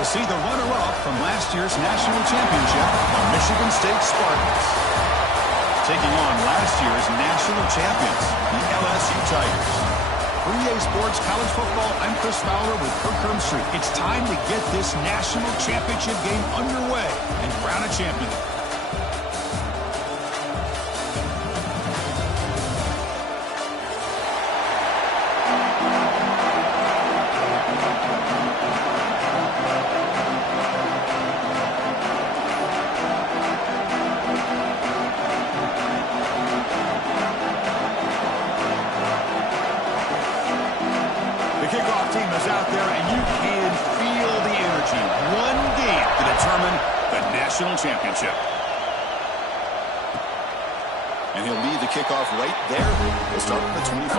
We'll see the runner-up from last year's national championship, the Michigan State Spartans, taking on last year's national champions, the LSU Tigers. For EA Sports College Football, I'm Chris Fowler with Kirk Herbstreit. It's time to get this national championship game underway and crown a champion. Championship. And he'll lead the kickoff right there. We'll start with the 25.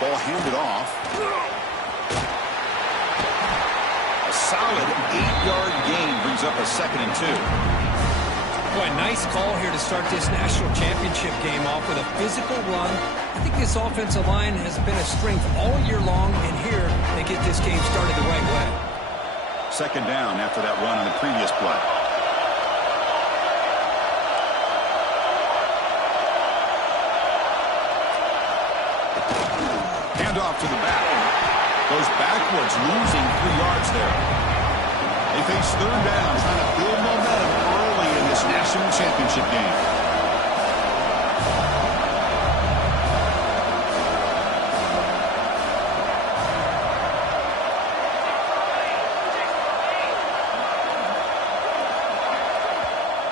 Ball handed off. Solid 8-yard gain brings up a 2nd and 2. Boy, nice call here to start this national championship game off with a physical run. I think this offensive line has been a strength all year long, and here they get this game started the right way. 2nd down after that run on the previous play. Hand off to the back. Goes backwards, losing 3 yards there. They face 3rd down, trying to build momentum early in this national championship game.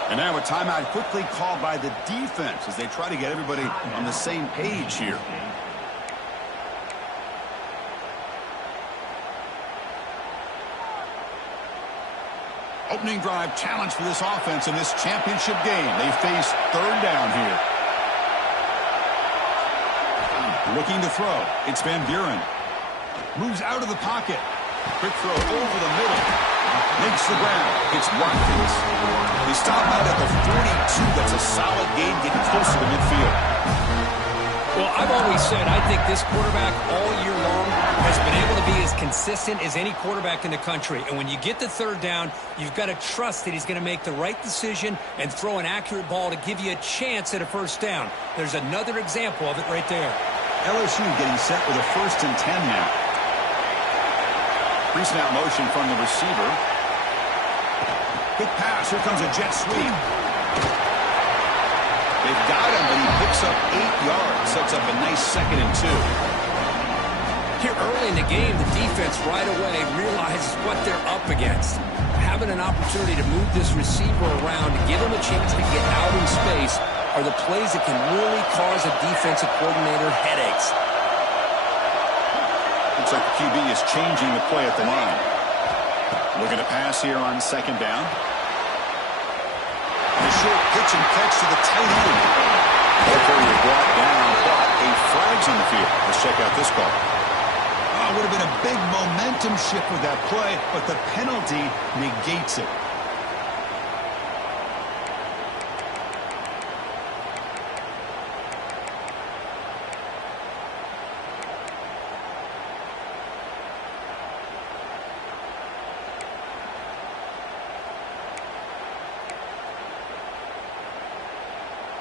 And now a timeout quickly called by the defense as they try to get everybody on the same page here. Opening drive challenge for this offense in this championship game. They face 3rd down here. Looking to throw. It's Van Buren. Moves out of the pocket. Quick throw over the middle. Makes the ground. It's Watkins. They stop out at the 42. That's a solid gain, getting closer to midfield. Well, I've always said I think this quarterback all year long has been able to be as consistent as any quarterback in the country. And when you get the 3rd down, you've got to trust that he's going to make the right decision and throw an accurate ball to give you a chance at a 1st down. There's another example of it right there. LSU getting set with a 1st and 10 now. Pre-snap motion from the receiver. Quick pass. Here comes a jet sweep. They've got him, but he picks up 8 yards. Sets up a nice 2nd and 2. Here early in the game, the defense right away realizes what they're up against. Having an opportunity to move this receiver around to give him a chance to get out in space are the plays that can really cause a defensive coordinator headaches. Looks like the QB is changing the play at the line. Looking to pass here on 2nd down. And a short pitch and catch to the tight end. Hopefully you're brought down, but a flag's on the field. Let's check out this call. Would have been a big momentum shift with that play, but the penalty negates it.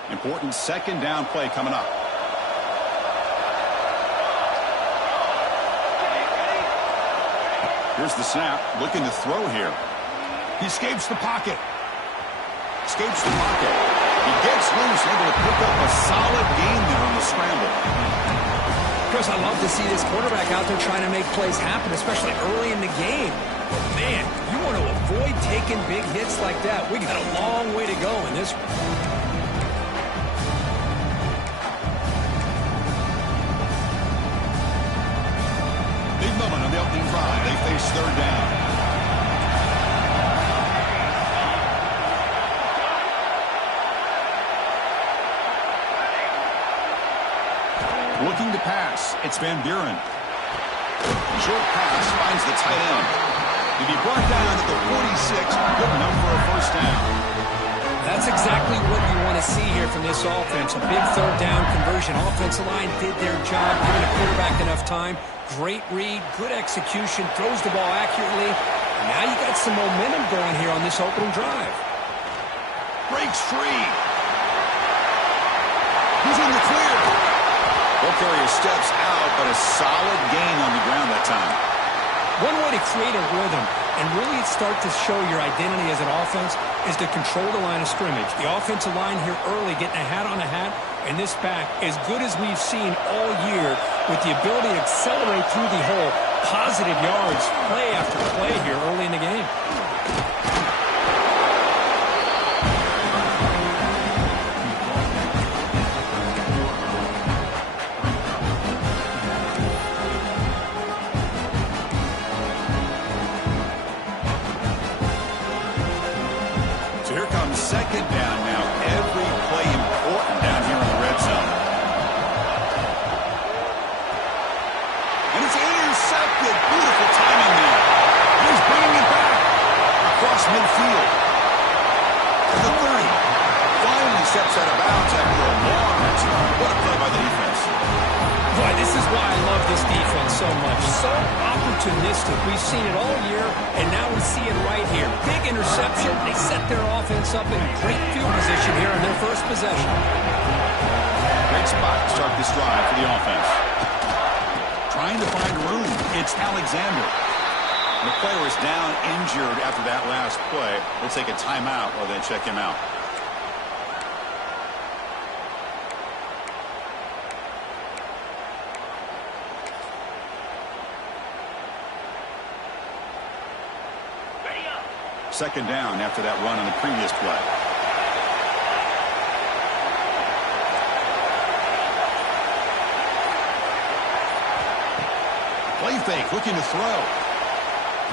Important 2nd down play coming up. Here's the snap, looking to throw here. He escapes the pocket. Escapes the pocket. He gets loose, able to pick up a solid gain there on the scramble. Chris, I love to see this quarterback out there trying to make plays happen, especially early in the game. But man, you want to avoid taking big hits like that. We got a long way to go in this one. Moment on the opening drive. They face 3rd down. Looking to pass. It's Van Buren. Short pass finds the tight end. To be brought down at the 46, good enough for a first down. That's exactly what you want to see here from this offense. A big third down conversion. Offensive line did their job, giving the quarterback enough time. Great read, good execution, throws the ball accurately. Now you got some momentum going here on this opening drive. Breaks free. He's in the clear. Ball carrier steps out, but a solid gain on the ground that time. One way to create a rhythm and really start to show your identity as an offense is to control the line of scrimmage. The offensive line here early getting a hat on a hat, and this back as good as we've seen all year with the ability to accelerate through the hole. Positive yards, play after play here early in the game. Second down now. Every play important down here in the red zone. And it's intercepted. Beautiful timing there. And he's bringing it back across midfield. To the 30. Finally steps out of bounds after a long return. What a play by the defense. Boy, this is why I love this defense so much. So opportunistic. We've seen it all year, and now we see it right here. Big interception. They set their offense up in great field position here on their first possession. Great spot to start this drive for the offense. Trying to find room. It's Alexander. The player is down injured after that last play. We'll take a timeout while they check him out. Second down after that run on the previous play. Play fake, looking to throw.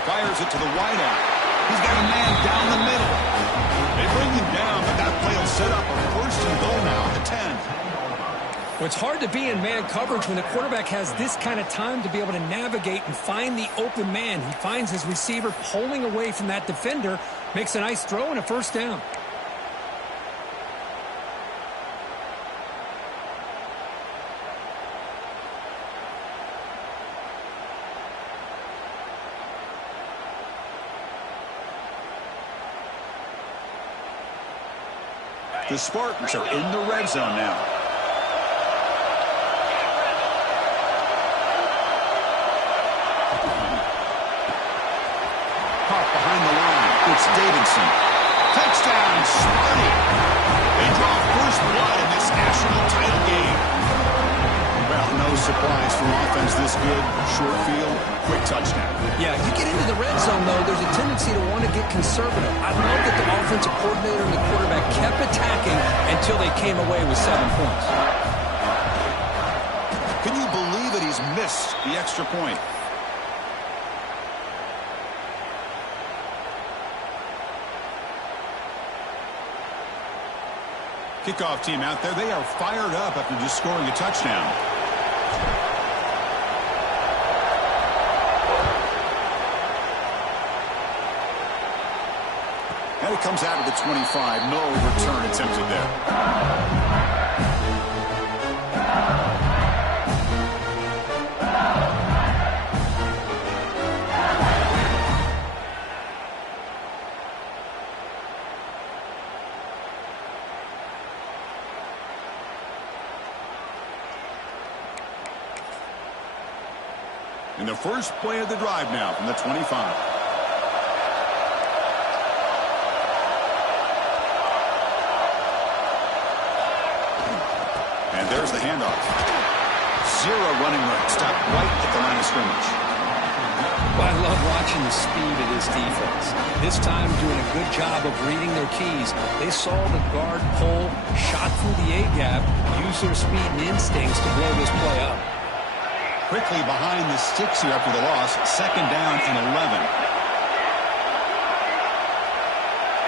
Fires it to the wideout. He's got a man down the middle. They bring him down, but that play will set up a first and goal now at the 10. Well, it's hard to be in man coverage when the quarterback has this kind of time to be able to navigate and find the open man. He finds his receiver pulling away from that defender, makes a nice throw and a first down. The Spartans are in the red zone now. Caught behind the line. It's Davidson. Touchdown, Sparty. They draw first blood in this national title game. Well, no surprise from offense this good. Short field, quick touchdown. Yeah, you get into the red zone, though, there's a tendency to want to get conservative. I love that the offensive coordinator and the quarterback kept attacking until they came away with 7 points. Can you believe it? He's missed the extra point. Kickoff team out there. They are fired up after just scoring a touchdown. And it comes out of the 25. No return attempted there. And the first play of the drive now from the 25. And there's the handoff. Zero running room. Stopped right at the line of scrimmage. Well, I love watching the speed of this defense. This time doing a good job of reading their keys. They saw the guard pull, shot through the A-gap, used their speed and instincts to blow this play up. Quickly behind the sticks here after the loss. Second down and 11.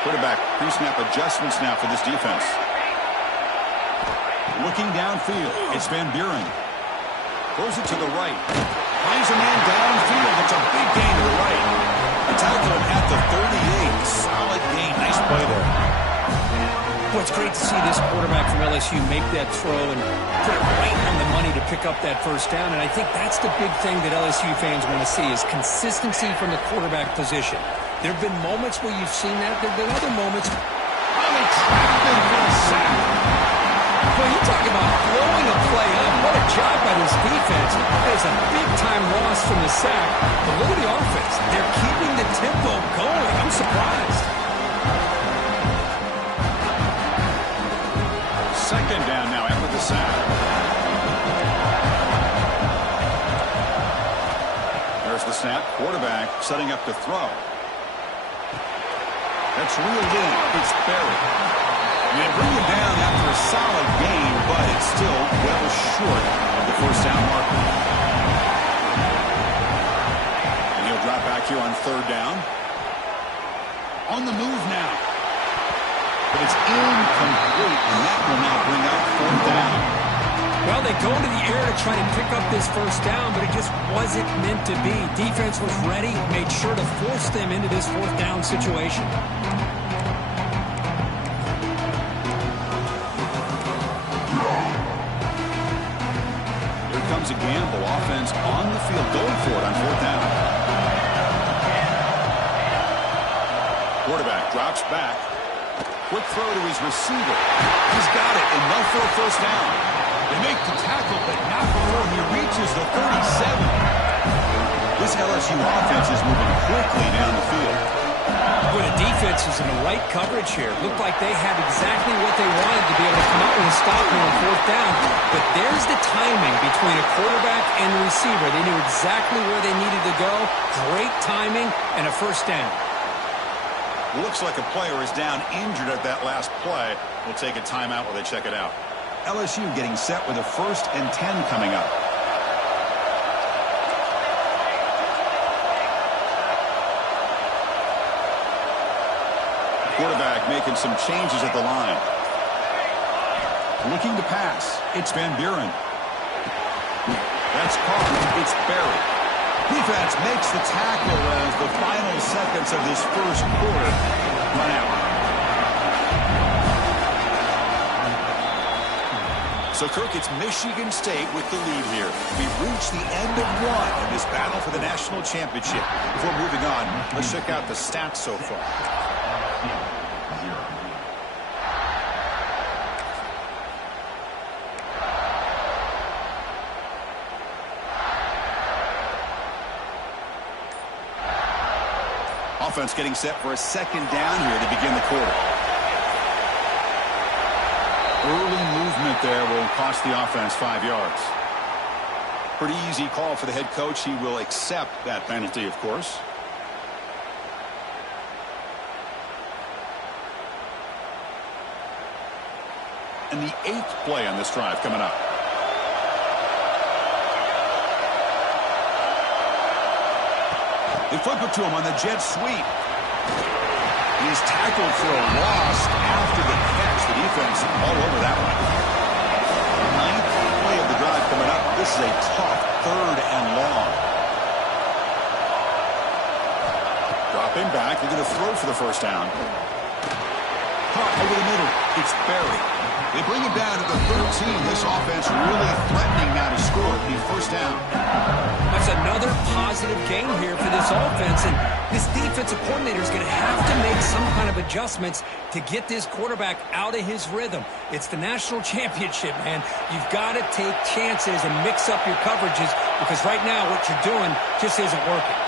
Quarterback pre-snap adjustments now for this defense. Looking downfield, it's Van Buren. Throws it to the right. Finds a man downfield. It's a big gain to the right. The tackle at the 38. Solid gain. Nice play there. Well, it's great to see this quarterback from LSU make that throw and put it right on the money to pick up that first down. And I think that's the big thing that LSU fans want to see is consistency from the quarterback position. There have been moments where you've seen that. There have been other moments. Oh, they trapped him for a sack. Well, you talk about blowing a play up. What a job by this defense. There's a big-time loss from the sack. But look at the offense. They're keeping the tempo going. I'm surprised. Second down now after the sack. There's the snap. Quarterback setting up to throw. That's reeled in. It's buried. They bring it down after a solid gain, but it's still well short of the first down marker. And he'll drop back here on third down. On the move now. But it's incomplete, and that will now bring up fourth down. Well, they go to the air to try to pick up this first down, but it just wasn't meant to be. Defense was ready, made sure to force them into this fourth down situation. Here comes a gamble. Offense on the field, going for it on fourth down. Quarterback drops back. Quick throw to his receiver. He's got it, enough for a first down. They make the tackle, but not before he reaches the 37. This LSU offense is moving quickly down the field. Well, the defense is in the right coverage here. Looked like they had exactly what they wanted to be able to come up with a stop here on fourth down. But there's the timing between a quarterback and the receiver. They knew exactly where they needed to go. Great timing and a first down. Looks like a player is down injured at that last play. We'll take a timeout while they check it out. LSU getting set with a 1st and 10 coming up. Quarterback making some changes at the line. Looking to pass. It's Van Buren. That's caught. It's buried. Defense makes the tackle as the final seconds of this first quarter run out. So, Kirk, it's Michigan State with the lead here. We've reached the end of one in this battle for the national championship. Before moving on, let's check out the stats so far. Offense getting set for a second down here to begin the quarter. Early movement there will cost the offense 5 yards. Pretty easy call for the head coach. He will accept that penalty, of course. And the 8th play on this drive coming up. They flip it to him on the jet sweep. He's tackled for a loss after the catch. The defense all over that one. 9th play of the drive coming up. This is a tough 3rd and long. Dropping back. They're going to throw for the first down. Caught over the middle. It's buried. They bring it down to the 13. This offense really threatening now to score the first down. That's another positive game here for this offense, and this defensive coordinator is going to have to make some kind of adjustments to get this quarterback out of his rhythm. It's the national championship, man. You've got to take chances and mix up your coverages because right now what you're doing just isn't working.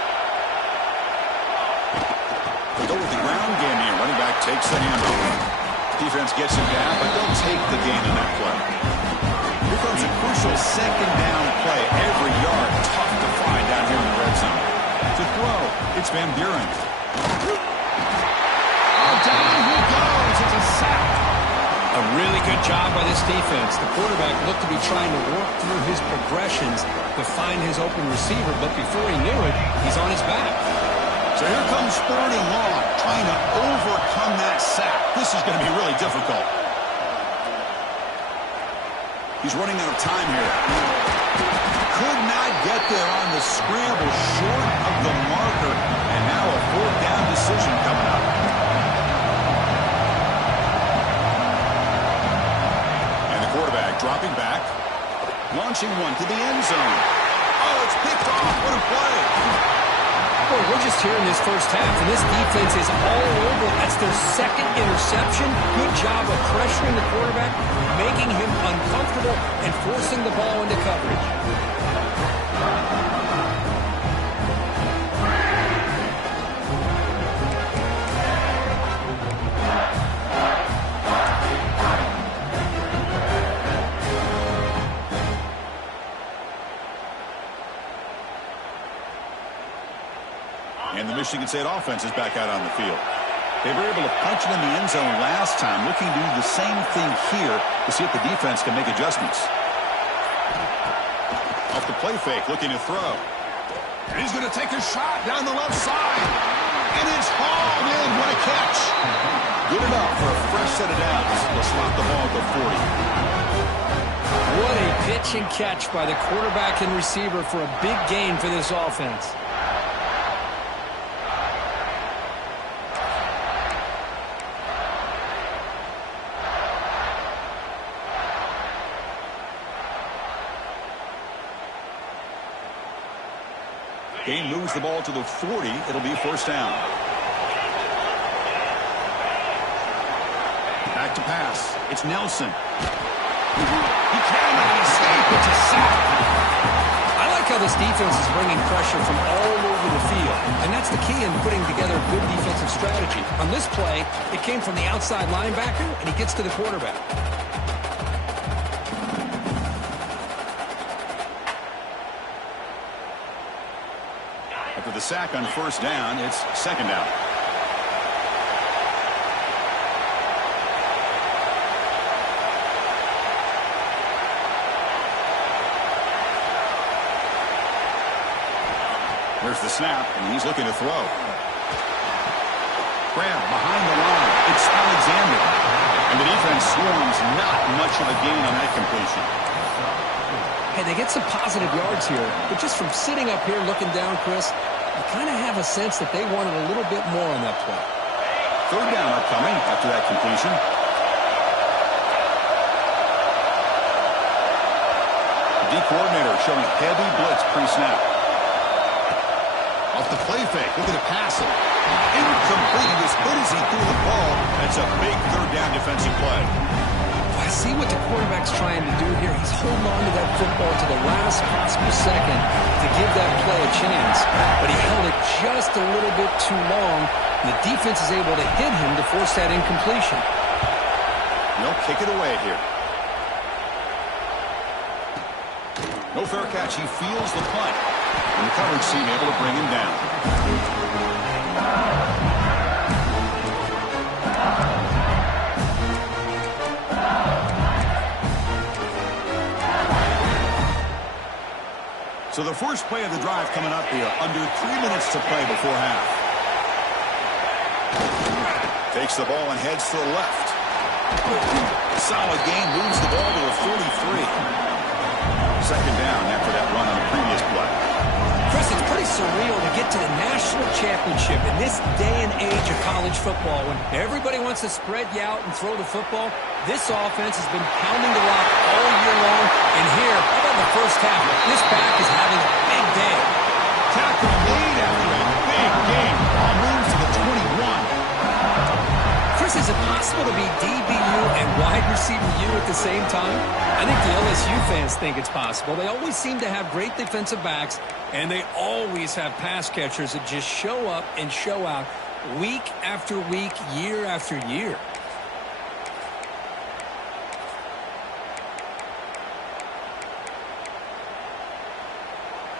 They go with the ground game here. Running back takes the handoff. Defense gets him down, but they'll take the gain on that play. Here comes a crucial second down play. Every yard tough to find down here in the red zone. To throw, it's Van Buren. Oh, down he goes. It's a sack. A really good job by this defense. The quarterback looked to be trying to work through his progressions to find his open receiver, but before he knew it, he's on his back. So here comes Sporting Law trying to overcome that sack. This is going to be really difficult. He's running out of time here. a scramble short of the marker, and now a fourth down decision coming up. And the quarterback dropping back, launching one to the end zone. Oh, it's picked off. What a play. Boy, we're just here in this first half, and this defense is all over. That's their second interception. Good job of pressuring the quarterback, making him uncomfortable, and forcing the ball into coverage. And the Michigan State offense is back out on the field. They were able to punch it in the end zone last time, looking to do the same thing here to see if the defense can make adjustments. Off the play fake, looking to throw. And he's going to take a shot down the left side. And it's hauled in. What a catch. Good enough for a fresh set of downs. They'll slot the ball at the 40. What a pitch and catch by the quarterback and receiver for a big gain for this offense. Game moves the ball to the 40. It'll be first down. Back to pass. It's Nelson. He cannot escape. It's a sack. I like how this defense is bringing pressure from all over the field, and that's the key in putting together a good defensive strategy. On this play, it came from the outside linebacker, and he gets to the quarterback. After the sack on first down, it's second down. There's the snap, and he's looking to throw. Grab behind the line. It's Alexander. And the defense swarms, not much of a gain on that completion. Hey, they get some positive yards here, but just from sitting up here looking down, Chris, I kind of have a sense that they wanted a little bit more on that play. Third down upcoming after that completion. The D coordinator showing heavy blitz pre-snap. Off the play fake, looking to pass it. Incomplete. As good as he threw the ball, that's a big third down defensive play. I see what the quarterback's trying to do here. He's holding on to that football to the last possible second to give that play a chance. But he held it just a little bit too long. And the defense is able to hit him to force that incompletion. They'll kick it away here. No fair catch. He feels the punt. And the coverage team able to bring him down. So the first play of the drive coming up here. Under 3 minutes to play before half. Takes the ball and heads to the left. Solid gain. Moves the ball to the 43. Second down after that run on the previous play. Chris, it's pretty surreal to get to the national championship in this day and age of college football when everybody wants to spread you out and throw the football. This offense has been pounding the rock all year long. And here, how about the first half? This back is having a big day. Tackle made after a big game. Ball moves to the 21. Chris, is it possible to be DBU and wide receiver U at the same time? I think the LSU fans think it's possible. They always seem to have great defensive backs, and they always have pass catchers that just show up and show out week after week, year after year.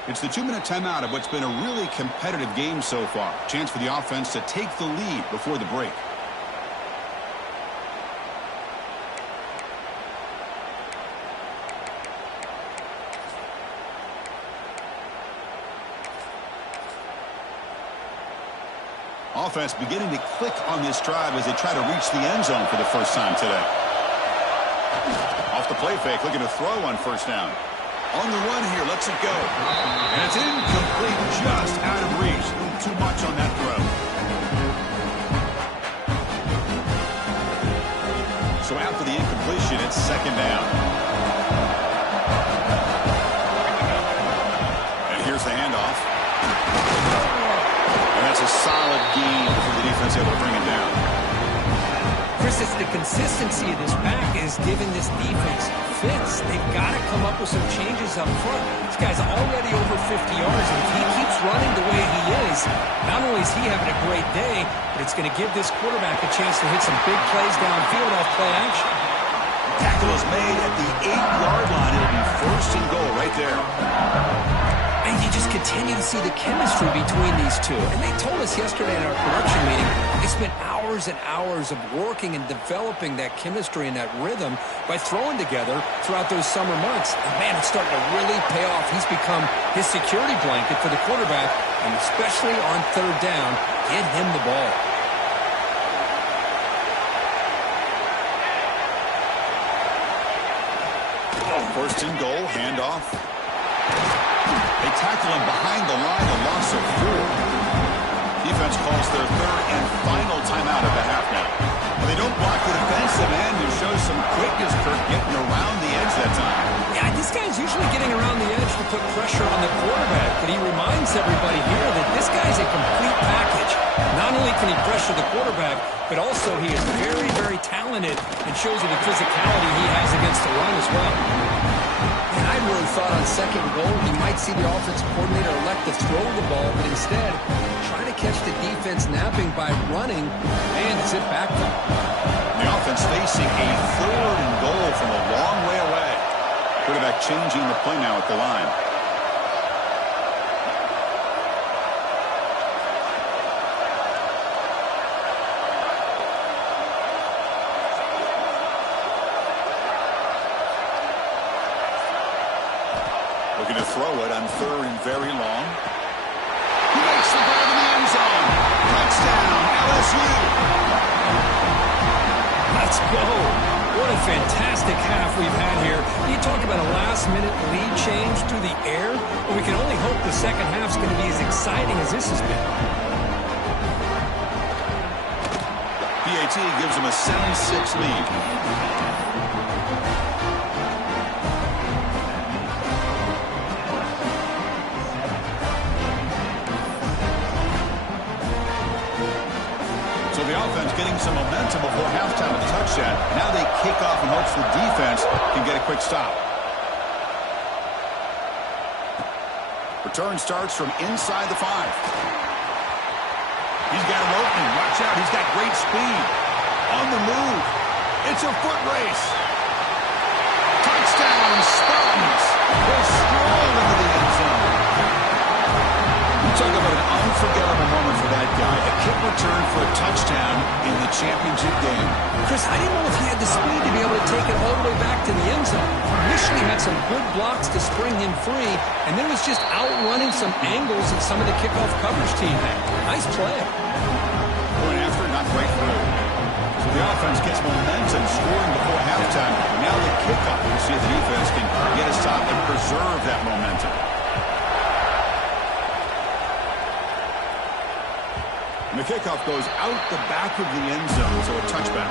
It's the 2-minute timeout of what's been a really competitive game so far. Chance for the offense to take the lead before the break. Offense beginning to click on this drive as they try to reach the end zone for the first time today. Off the play fake, looking to throw on first down. On the run here, lets it go. And it's incomplete. second down. And here's the handoff. And that's a solid gain before the defense able to bring it down. Chris, it's the consistency of this back is giving this defense fits. They've got to come up with some changes up front. This guy's already over 50 yards, and if he keeps running the way he is, not only is he having a great day, but it's going to give this quarterback a chance to hit some big plays downfield off play action. Tackle is made at the 8-yard line. It'll be first and goal right there. And you just continue to see the chemistry between these two. And they told us yesterday in our production meeting, they spent hours and hours of working and developing that chemistry and that rhythm by throwing together throughout those summer months. And man, it's starting to really pay off. He's become his security blanket for the quarterback, and especially on third down, get him the ball. First and goal, handoff. They tackle him behind the line, a loss of 4. Defense calls their third and final timeout of the half now. Well, they don't block the defensive end, who shows some quickness, Kirk, getting around the edge that time. Yeah, this guy's usually getting around the edge to put pressure on the quarterback, but he reminds everybody here that this guy's a complete package. Not only can he pressure the quarterback, but also he is very, very talented and shows you the physicality he has against the run as well. And I really thought on second goal he might see the offensive coordinator elect to throw the ball, but instead try to catch the defense napping by running, and zip back them. The offense facing a third and goal from a long way away. Quarterback changing the play now at the line. Looking to throw it on third and very long. He makes the grab in the end zone. Touchdown, LSU. Let's go. What a fantastic half we've had here. You talk about a last-minute lead change through the air. Well, we can only hope the second half's going to be as exciting as this has been. PAT gives him a 7-6 lead. So the offense getting some momentum before halftime with a touchdown. Now they kick off in hopes the defense can get a quick stop. Return starts from inside the 5. He's got an opening. Watch out. He's got great speed. On the move. It's a foot race. Touchdown, Spartans. They stroll into the end zone. You talk about an unforgettable moment for that guy. A kick return for a touchdown in the championship game. Chris, I didn't know if he had the speed to be able to take it all the way back to the end zone. Initially had some good blocks to spring him free, and then was just outrunning some angles that some of the kickoff coverage team had. Nice play. Going after, not quite through. So the offense gets momentum, scoring before halftime. Now the kickoff. We'll see if the defense can get a stop and preserve that momentum. And the kickoff goes out the back of the end zone, so a touchback.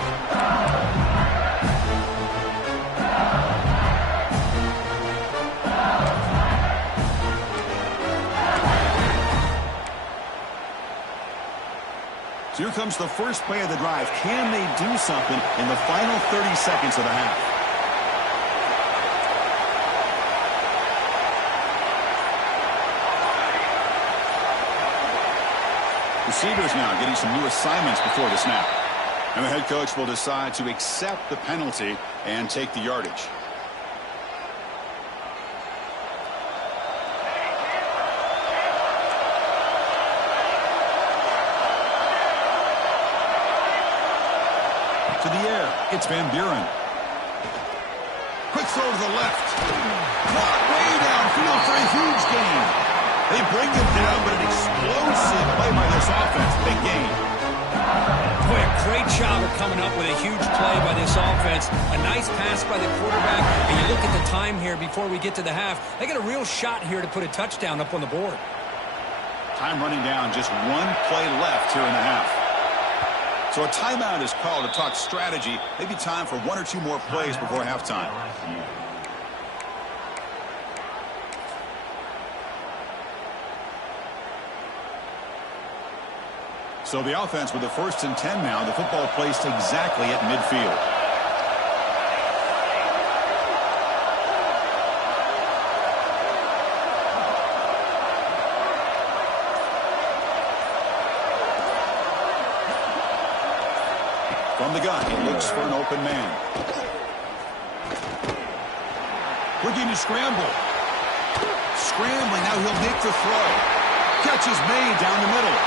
So here comes the first play of the drive. Can they do something in the final 30 seconds of the half? Receivers now getting some new assignments before the snap. And the head coach will decide to accept the penalty and take the yardage. To the air, it's Van Buren. Quick throw to the left. Caught way downfield for a huge gain. They bring him down, but an explosive play by this offense. Big gain. Boy, a great job of coming up with a huge play by this offense. A nice pass by the quarterback. And you look at the time here before we get to the half. They got a real shot here to put a touchdown up on the board. Time running down. Just one play left here in the half. So a timeout is called to talk strategy. Maybe time for one or two more plays before halftime. So the offense with the 1st and 10 now. The football placed exactly at midfield. From the gun, he looks for an open man. Looking to scramble. Scrambling, now he'll make the throw. Catch is made down the middle.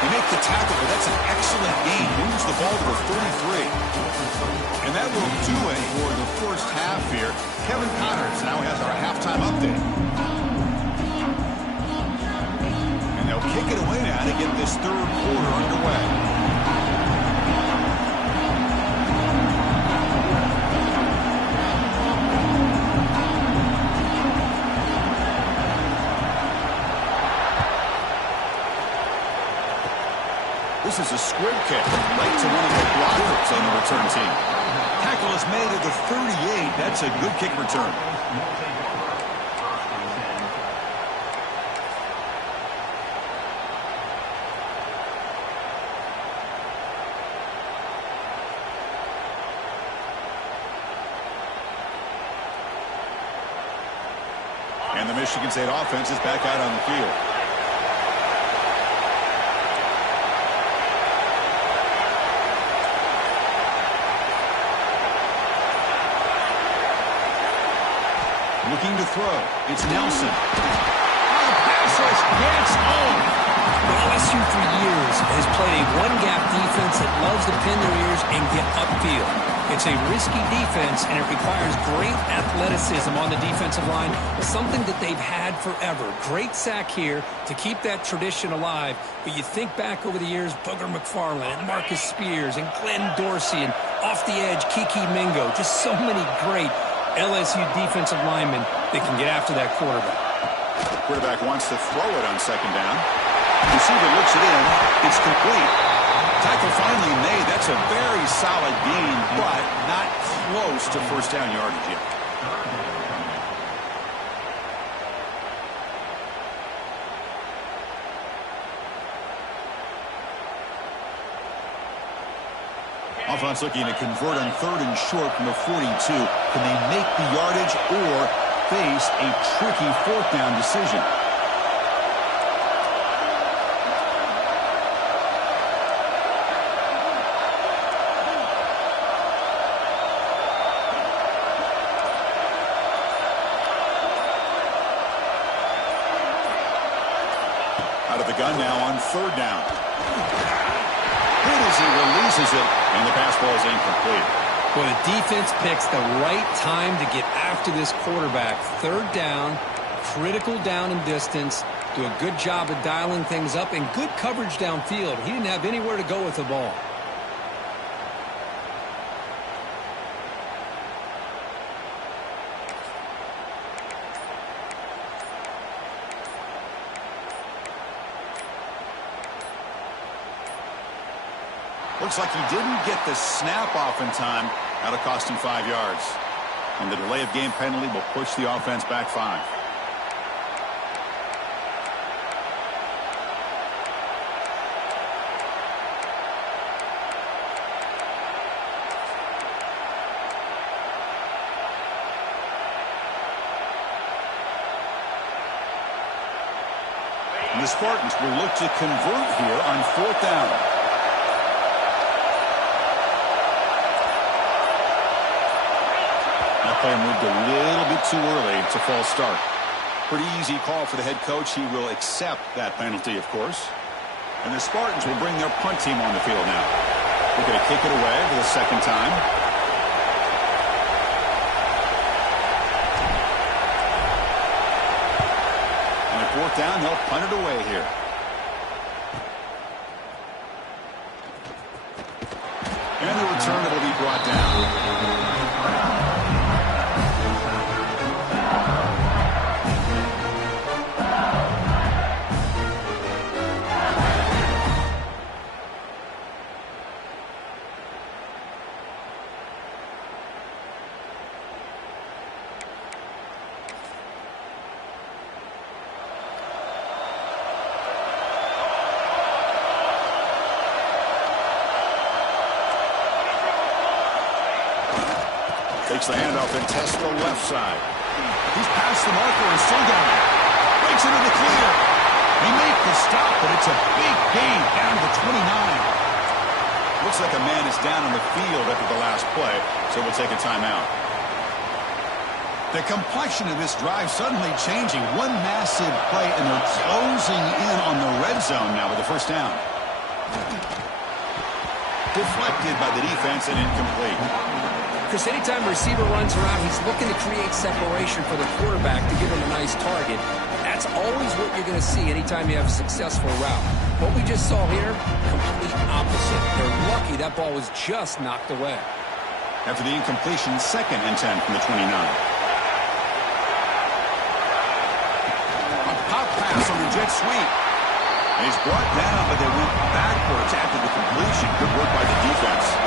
They make the tackle, but that's an excellent gain. Moves the ball to the 33. And that will do it for the first half here. Kevin Connors now has our halftime update. And they'll kick it away now to get this third quarter underway. This is a squib kick, right to one of the blockers on the return team. Tackle is made at the 38. That's a good kick return. And the Michigan State offense is back out on the field. Looking to throw. It's Nelson. Oh, passes. Gets home. LSU for years has played a one-gap defense that loves to pin their ears and get upfield. It's a risky defense, and it requires great athleticism on the defensive line, something that they've had forever. Great sack here to keep that tradition alive. But you think back over the years, Booger McFarland and Marcus Spears and Glenn Dorsey and off the edge, Kiki Mingo. Just so many great LSU defensive linemen that can get after that quarterback. Quarterback wants to throw it on second down. Receiver looks it in. It's complete. Tackle finally made. That's a very solid gain, but not close to first down yardage yet. Offense looking to convert on 3rd and short from the 42. Can they make the yardage or face a tricky 4th down decision? Out of the gun now on 3rd down. Good as he releases it, and the pass ball is incomplete. Well, the defense picks the right time to get after this quarterback. 3rd down, critical down and distance. Do a good job of dialing things up and good coverage downfield. He didn't have anywhere to go with the ball. Looks like he didn't get the snap off in time. That'll cost him 5 yards. And the delay of game penalty will push the offense back 5. And the Spartans will look to convert here on 4th down. That play moved a little bit too early. It's a false start. Pretty easy call for the head coach. He will accept that penalty, of course. And the Spartans will bring their punt team on the field now. They're going to kick it away for the 2nd time. And at 4th down, they'll punt it away here. And the return will be brought down. Takes the handoff and tests the left side. He's past the marker and still got it. Breaks into the clear. He makes the stop, but it's a big gain down to the 29. Looks like a man is down on the field after the last play, so we'll take a timeout. The complexion of this drive suddenly changing. One massive play, and they're closing in on the red zone now with the first down. Deflected by the defense and incomplete. Chris, anytime a receiver runs around, he's looking to create separation for the quarterback to give him a nice target. That's always what you're going to see anytime you have a successful route. What we just saw here, complete opposite. They're lucky that ball was just knocked away. After the incompletion, 2nd and 10 from the 29. A pop pass on the jet sweep. And he's brought down, but they went backwards after the completion. Good work by the defense.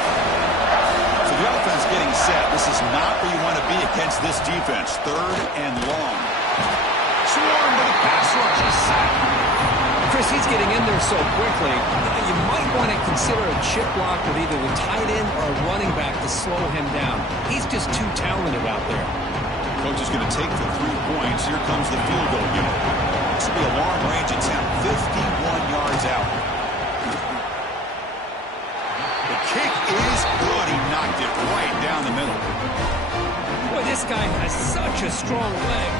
So the offense getting set. This is not where you want to be against this defense. 3rd and long. Swarmed by the pass rush. He's sacked. Chris, he's getting in there so quickly. You might want to consider a chip block with either the tight end or a running back to slow him down. He's just too talented out there. Coach is going to take the 3 points. Here comes the field goal unit. This will be a long-range attempt, 51 yards out. The kick is good. He knocked it right down the middle. Boy, this guy has such a strong leg.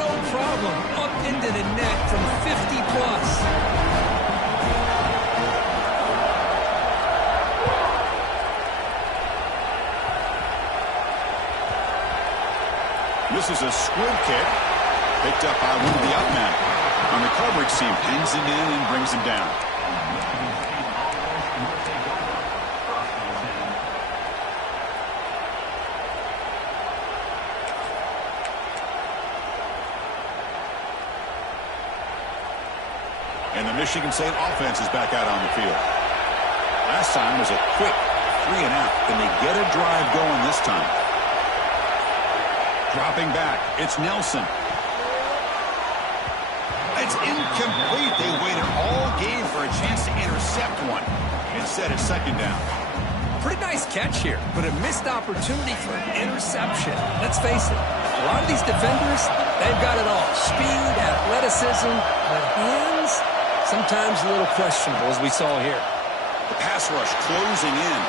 No problem. Up into the net from 50-plus. This is a squib kick. Picked up by one of the up men. On the coverage team, pins him in and brings him down. And the Michigan State offense is back out on the field. Last time was a quick 3 and out. Can they get a drive going this time? Dropping back, it's Nelson. It's incomplete. They waited all game for a chance to intercept one. Instead, it's 2nd down. Pretty nice catch here, but a missed opportunity for an interception. Let's face it, a lot of these defenders, they've got it all. Speed, athleticism, but hands, sometimes a little questionable, as we saw here. The pass rush closing in.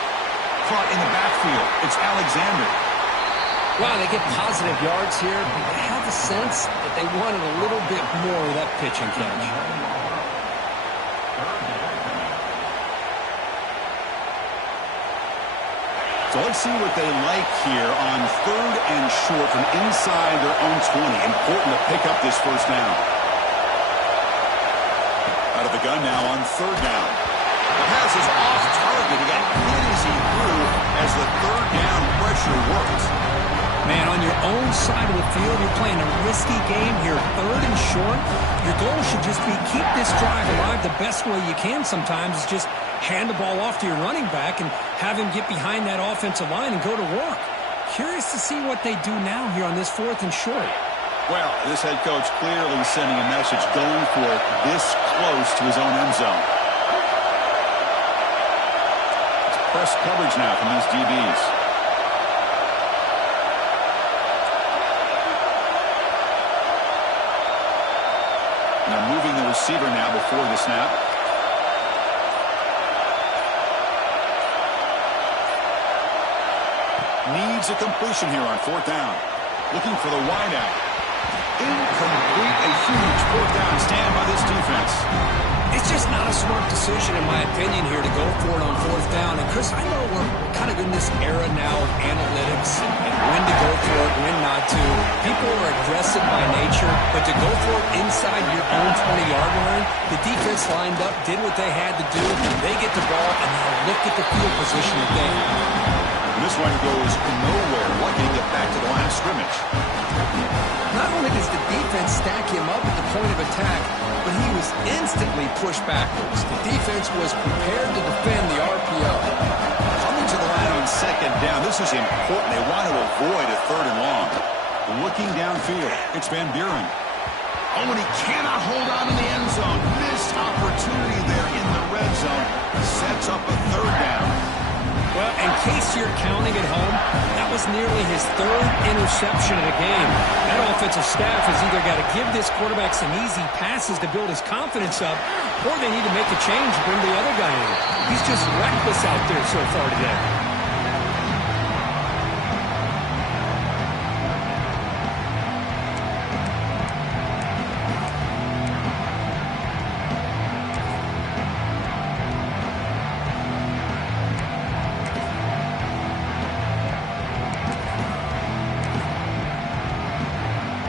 Caught in the backfield. It's Alexander. Wow, they get positive yards here, but I have a sense that they wanted a little bit more of that pitch and catch. So let's see what they like here on 3rd and short from inside their own 20. Important to pick up this first down. Out of the gun now on 3rd down. The pass is off target. He got hit as he threw as the 3rd down pressure worked. Man, on your own side of the field, you're playing a risky game here, 3rd and short. Your goal should just be keep this drive alive the best way you can sometimes is just hand the ball off to your running back and have him get behind that offensive line and go to work. Curious to see what they do now here on this 4th and short. Well, this head coach clearly sending a message, going for it this close to his own end zone. It's press coverage now from these DBs. They're moving the receiver now before the snap. Needs a completion here on 4th down. Looking for the wideout. Incomplete. A huge 4th down stand by this defense. It's just not a smart decision, in my opinion, here to go for it on 4th down. And, Chris, I know we're kind of in this era now of analytics and when to go for it, when not to. People are aggressive by nature, but to go for it inside your own 20-yard line, the defense lined up, did what they had to do. They get the ball, and now look at the field position that they have. This one goes nowhere. Lucky to get back to the line of scrimmage. Not only does the defense stack him up at the point of attack, but he was instantly pushed backwards. The defense was prepared to defend the RPO. Coming to the line on 2nd down. This is important. They want to avoid a 3rd and long. Looking downfield, it's Van Buren. Oh, and he cannot hold on in the end zone. Missed opportunity there in the red zone. Sets up a 3rd down. Well, in case you're counting at home, that was nearly his third interception of the game. That offensive staff has either got to give this quarterback some easy passes to build his confidence up, or they need to make a change and bring the other guy in. He's just reckless out there so far today.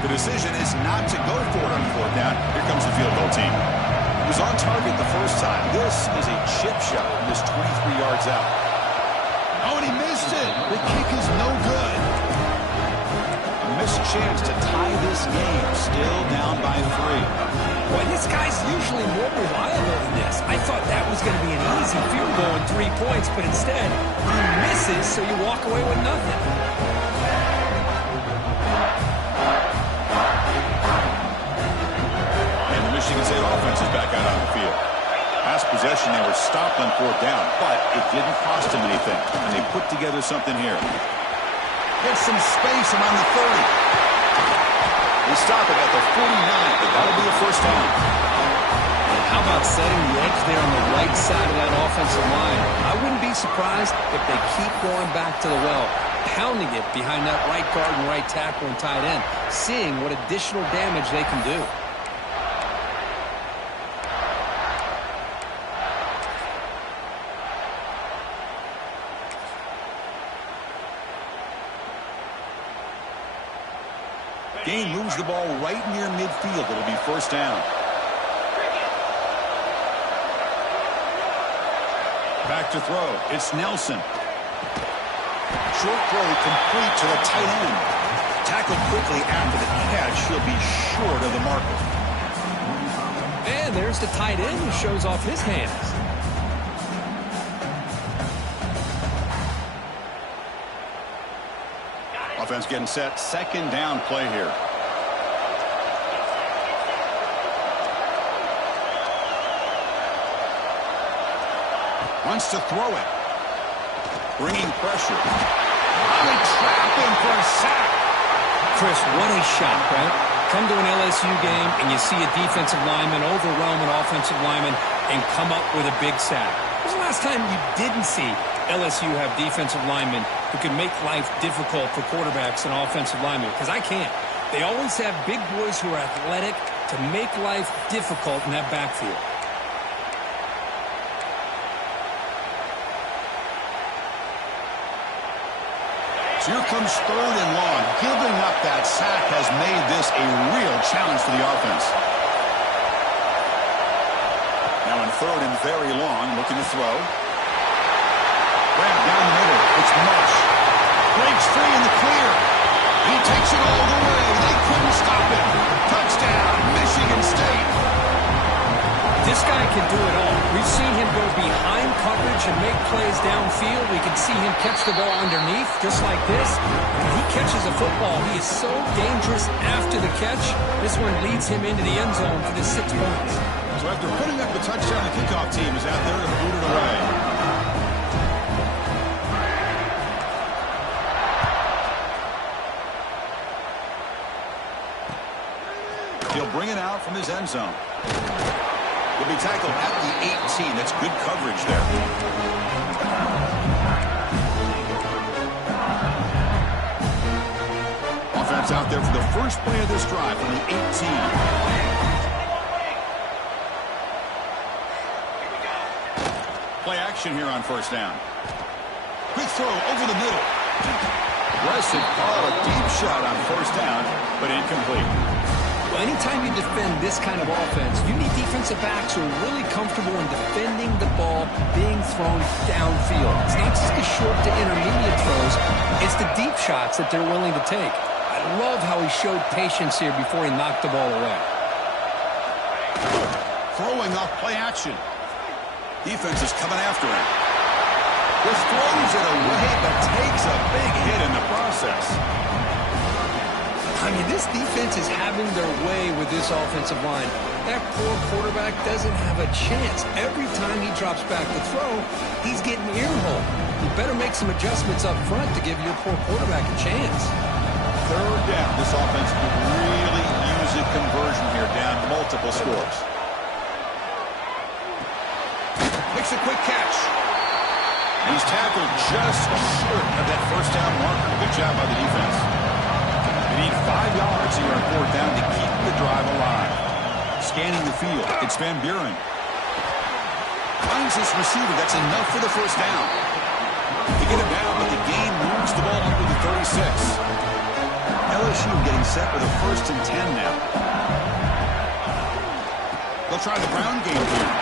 The decision is not to go for it on fourth down. Here comes the field goal team. He was on target the first time. This is a chip shot from just 23 yards out. Oh, and he missed it. The kick is no good. A missed chance to tie this game. Still down by 3. Boy, this guy's usually more reliable than this. I thought that was going to be an easy field goal and 3 points, but instead, he misses, so you walk away with nothing. Michigan State offense is back out on the field. Last possession, they were stopped on fourth down, but it didn't cost them anything, and they put together something here. Gets some space around the 30. They stop it at the 49, but that'll be a first down. And how about setting the edge there on the right side of that offensive line? I wouldn't be surprised if they keep going back to the well, pounding it behind that right guard and right tackle and tight end, seeing what additional damage they can do. Gain moves the ball right near midfield. It'll be first down. Back to throw. It's Nelson. Short throw complete to the tight end. Tackled quickly after the catch. He'll be short of the marker. And there's the tight end who shows off his hands. Offense getting set. Second down play here. Wants to throw it. Bringing pressure. They trap him for a sack. Chris, what a shot, right? Come to an LSU game and you see a defensive lineman overwhelm an offensive lineman and come up with a big sack. When was the last time you didn't see LSU have defensive linemen who can make life difficult for quarterbacks and offensive linemen? Because I can't. They always have big boys who are athletic to make life difficult in that backfield. So here comes third and long. Giving up that sack has made this a real challenge for the offense. Now in third and very long, looking to throw. Grab down the middle. It's Mush. Breaks free in the clear. He takes it all the way. They couldn't stop him. Touchdown, Michigan State. This guy can do it all. We've seen him go behind coverage and make plays downfield. We can see him catch the ball underneath, just like this. When he catches a football, he is so dangerous after the catch. This one leads him into the end zone for the 6 points. So after putting up the touchdown, the kickoff team is out there to boot it away. He'll bring it out from his end zone. He'll be tackled at the 18. That's good coverage there. Offense out there for the first play of this drive from the 18. Play action here on first down. Quick throw over the middle. Aggressive call, a deep shot on first down, but incomplete. Well, anytime you defend this kind of offense, you need defensive backs who are really comfortable in defending the ball being thrown downfield. It's not just the short to intermediate throws, it's the deep shots that they're willing to take. I love how he showed patience here before he knocked the ball away. Throwing off play action. Defense is coming after him. Just throws it away, but takes a big hit in the process. I mean, this defense is having their way with this offensive line. That poor quarterback doesn't have a chance. Every time he drops back to throw, he's getting earholed. You better make some adjustments up front to give your poor quarterback a chance. Third down. This offense could really use a conversion here, down multiple scores. Makes a quick catch. He's tackled just short of that first down marker. Good job by the defense. They need 5 yards here on fourth down to keep the drive alive. Scanning the field, it's Van Buren. Finds this receiver. That's enough for the first down. They get him down, but the gain moves the ball up to the 36. LSU getting set with a 1st and 10 now. They'll try the ground game here.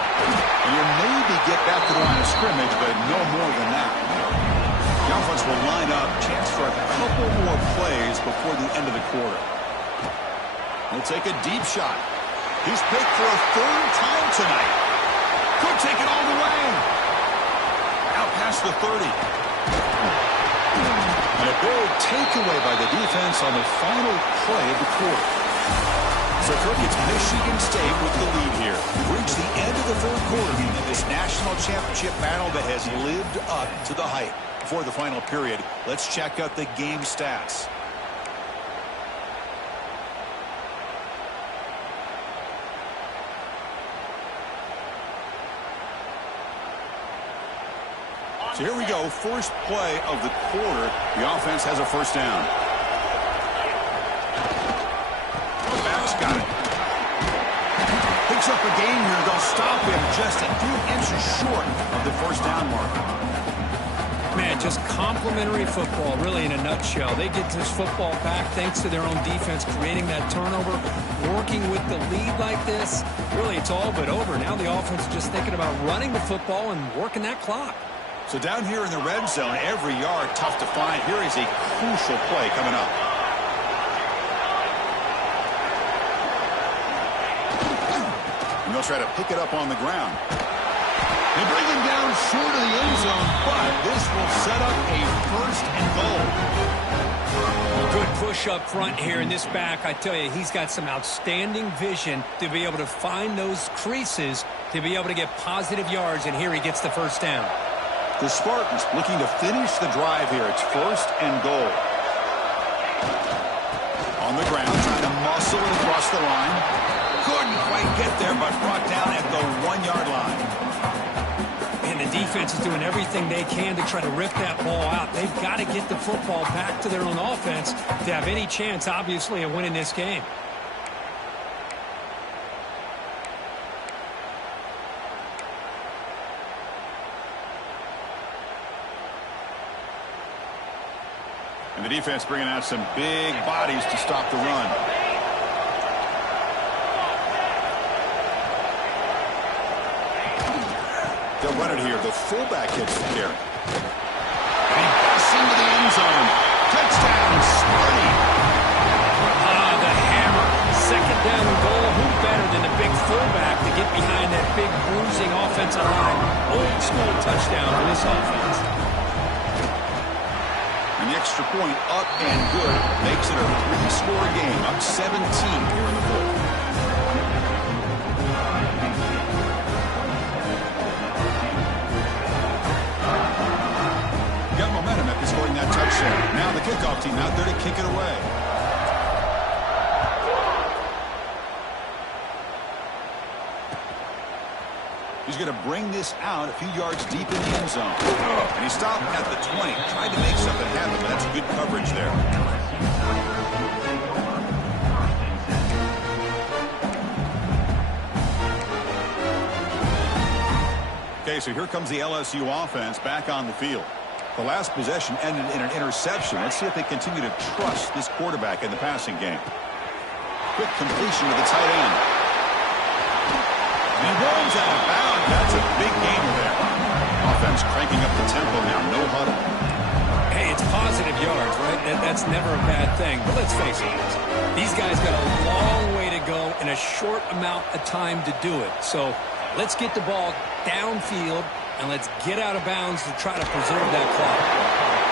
And you'll maybe get back to the line of scrimmage, but no more than that. The offense will line up. Chance for a couple more plays before the end of the quarter. He'll take a deep shot. He's picked for a 3rd time tonight. Could take it all the way. Out past the 30. And a big takeaway by the defense on the final play of the quarter. So, Kirk, it's Michigan State with the lead here. We've reached the end of the 3rd quarter in this national championship battle that has lived up to the hype. Before the final period, let's check out the game stats. So here we go, first play of the quarter. The offense has a first down. Back's got it. Picks up a gain here. They'll stop him just a few inches short of the first down mark. Man, just complimentary football, really, in a nutshell. They get this football back thanks to their own defense, creating that turnover, working with the lead like this. Really, it's all but over. Now the offense is just thinking about running the football and working that clock. So down here in the red zone, every yard tough to find. Here is a crucial play coming up. And they'll try to pick it up on the ground. They bring him down short of the end zone, but this will set up a 1st and goal. Well, good push up front here in this back. I tell you, he's got some outstanding vision to be able to find those creases, to be able to get positive yards, and here he gets the first down. The Spartans looking to finish the drive here. It's 1st and goal. On the ground, trying to muscle it across the line. Couldn't quite get there, but brought down at the 1-yard line. And the defense is doing everything they can to try to rip that ball out. They've got to get the football back to their own offense to have any chance, obviously, of winning this game. And the defense bringing out some big bodies to stop the run. They'll run it here. The fullback hits the carry. And he busts into the end zone. Touchdown, Sparty. The hammer. 2nd down and goal. Who better than the big fullback to get behind that big bruising offensive line? Old school touchdown for this offense. And the extra point up and good makes it a 3-score game, up 17 here in the 4th. Got momentum after scoring that touchdown. Now the kickoff team out there to kick it away. He's going to bring this out a few yards deep in the end zone. And he stopped at the 20. Tried to make something happen, but that's good coverage there. Okay, so here comes the LSU offense back on the field. The last possession ended in an interception. Let's see if they continue to trust this quarterback in the passing game. Quick completion to the tight end. And he rolls out of bounds. That's a big gainer there. Offense cranking up the tempo now. No huddle. Hey, it's positive yards, right? That's never a bad thing. But let's face it, these guys got a long way to go in a short amount of time to do it. So let's get the ball downfield, and let's get out of bounds to try to preserve that clock.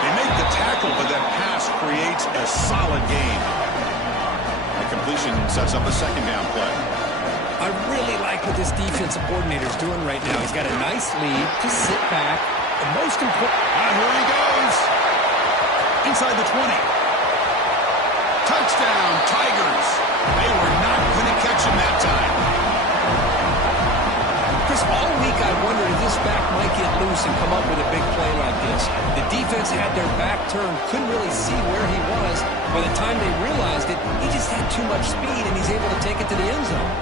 They make the tackle, but that pass creates a solid gain. completion sets up a second down play. I really like what this defensive coordinator is doing right now. He's got a nice lead. Just sit back. The most important... Here he goes. Inside the 20. Touchdown, Tigers. They were not going to catch him that time. Chris, all week I wondered if this back might get loose and come up with a big play like this. The defense had their back turned, couldn't really see where he was. By the time they realized it, he just had too much speed, and he's able to take it to the end zone.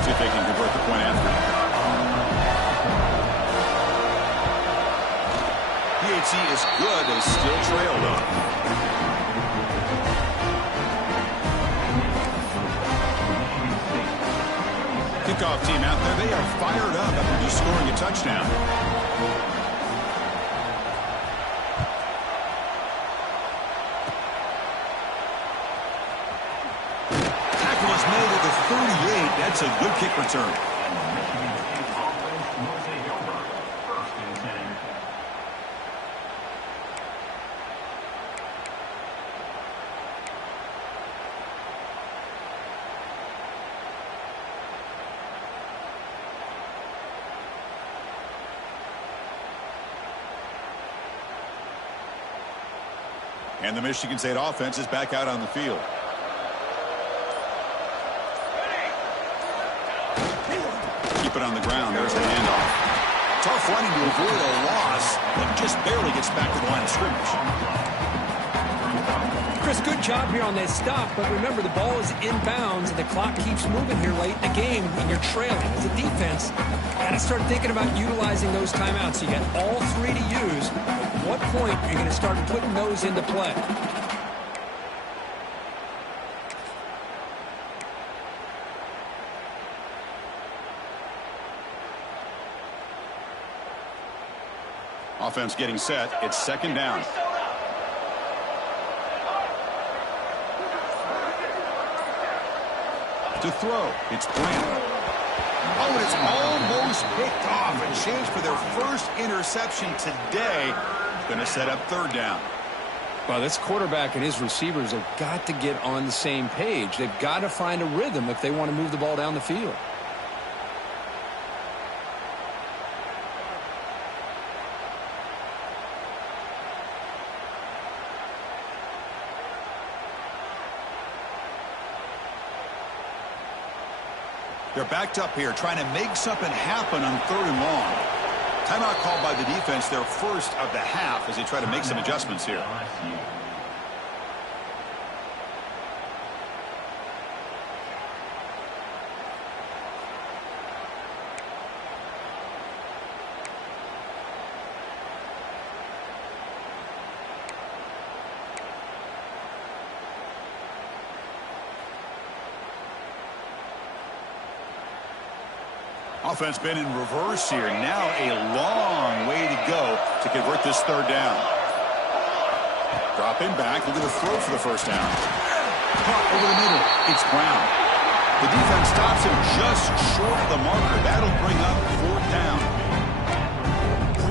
See if they can convert the point after. PAT is good. They still trail, though. Kickoff team out there. They are fired up after just scoring a touchdown. Tackle is made at the 38. That's a good kick return. And the Michigan State offense is back out on the field. Keep it on the ground. There's the handoff. Tough running to avoid a loss, but just barely gets back to the line of scrimmage. Chris, good job here on that stop, but remember the ball is inbounds and the clock keeps moving here late in the game when you're trailing. As a defense, got to start thinking about utilizing those timeouts. You got all three to use. At what point are you going to start putting those into play? Offense getting set. It's second down. To throw, it's Grant. Oh, and it's almost picked off. A chance for their first interception today. Going to set up third down. Well, this quarterback and his receivers have got to get on the same page. They've got to find a rhythm if they want to move the ball down the field. They're backed up here, trying to make something happen on third and long. Timeout called by the defense, their first of the half, as they try to make some adjustments here. Offense been in reverse here. Now a long way to go to convert this third down. Dropping back. Look at the throw for the first down. Caught over the middle. It's Brown. The defense stops him just short of the marker. That'll bring up fourth down.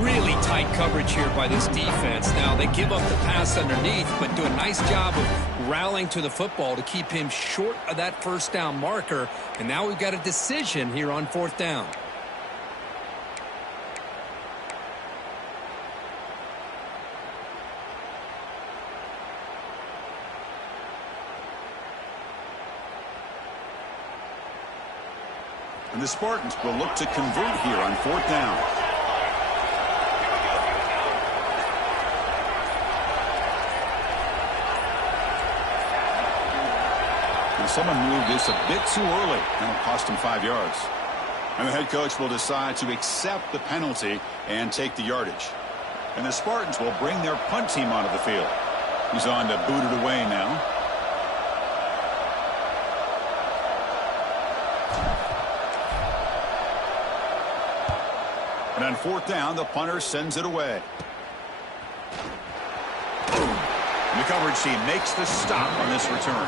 Really tight coverage here by this defense. Now they give up the pass underneath, but do a nice job of rallying to the football to keep him short of that first down marker. And now we've got a decision here on fourth down. And the Spartans will look to convert here on fourth down. And someone moved this a bit too early, and it'll cost him 5 yards. And the head coach will decide to accept the penalty and take the yardage. And the Spartans will bring their punt team onto the field. He's on to boot it away now. And on fourth down, the punter sends it away. Boom. And the coverage team makes the stop on this return.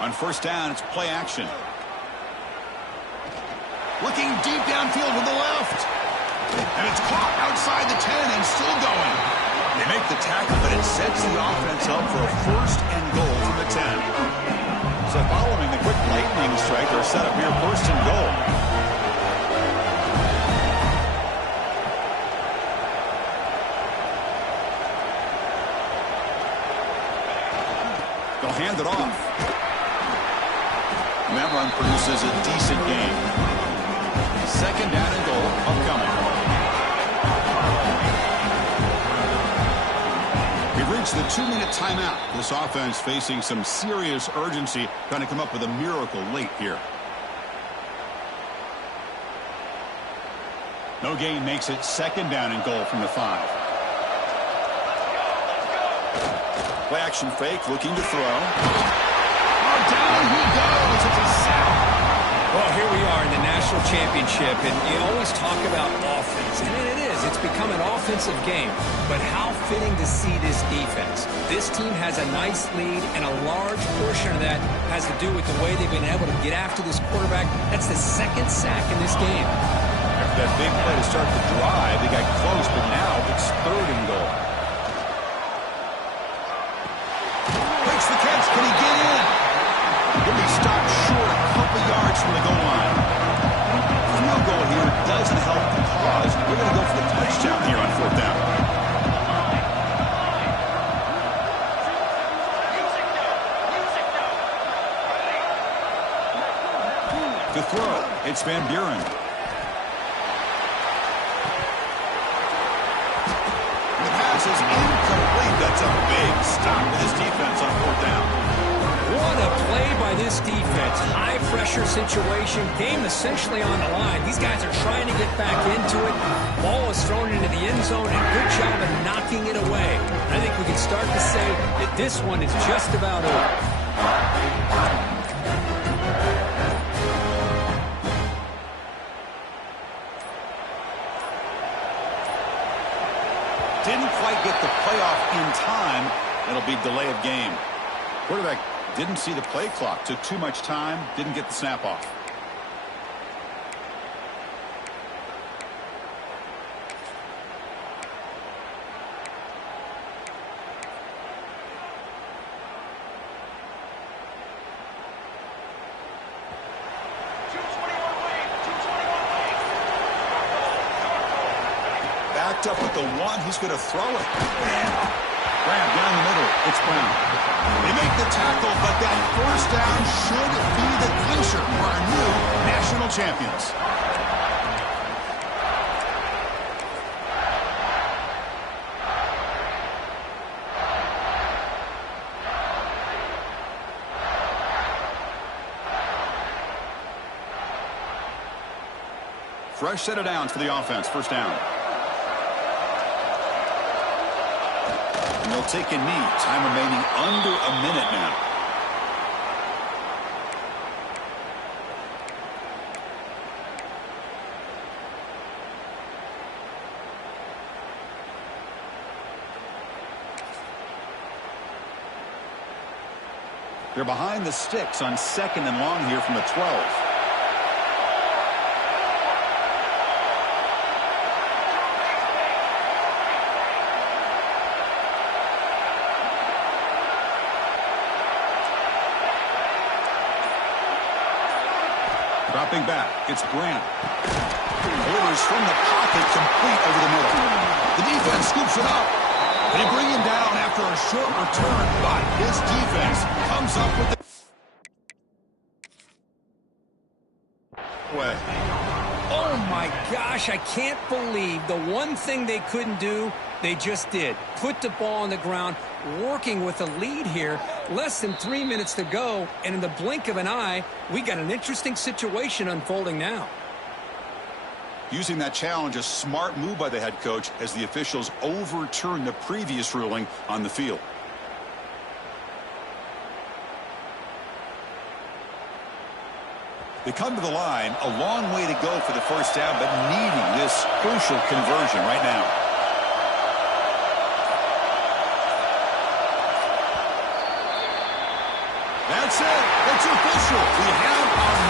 On first down. It's play action. Looking deep downfield with the left. And it's caught outside the 10 and still going. They make the tackle, but it sets the offense up for a first and goal from the 10. So following the quick lightning strike, they're set up here first and goal. They'll hand it off. And that run produces a decent gain. Second down and goal upcoming. We've reached the 2-minute timeout. This offense facing some serious urgency, trying to come up with a miracle late here. No gain makes it second down and goal from the 5. Play action fake, looking to throw. Oh, down he goes. It's a sack. Well, here we are in the national championship, and you always talk about offense. And it is. It's become an offensive game. But how fitting to see this defense. This team has a nice lead, and a large portion of that has to do with the way they've been able to get after this quarterback. That's the second sack in this game. After that big play to start the drive, they got close, but now it's third and goal. Makes the catch. Can he get in? He'll be stopped short a couple yards from the goal line. Field goal here doesn't help the cause. We're going to go for the touchdown here on fourth down. To throw, it's Van Buren. The pass is incomplete. That's a big stop with this defense on fourth down. What a play by this defense. High pressure situation. Game essentially on the line. These guys are trying to get back into it. Ball is thrown into the end zone, and good job of knocking it away. I think we can start to say that this one is just about over. Didn't quite get the playoff in time. It'll be delay of game. Quarterback didn't see the play clock. Took too much time. Didn't get the snap off. Backed up with the one. He's going to throw it. Graham down the middle. It's Brown. They make the tackle, but that first down should be the clincher for our new national champions. Fresh set of downs for the offense. First down. And they'll take a knee. Time remaining under a minute now. They're behind the sticks on second and long here from the 12. Dropping back, it's Grant. Delivers from the pocket, complete over the middle. The defense scoops it up. They bring him down after a short return, but his defense comes up with the way. Oh my gosh, I can't believe the one thing they couldn't do, they just did. Put the ball on the ground, working with a lead here. Less than 3 minutes to go, and in the blink of an eye, we got an interesting situation unfolding now. Using that challenge, a smart move by the head coach as the officials overturn the previous ruling on the field. They come to the line, a long way to go for the first down, but needing this crucial conversion right now. That's it. It's official. We have our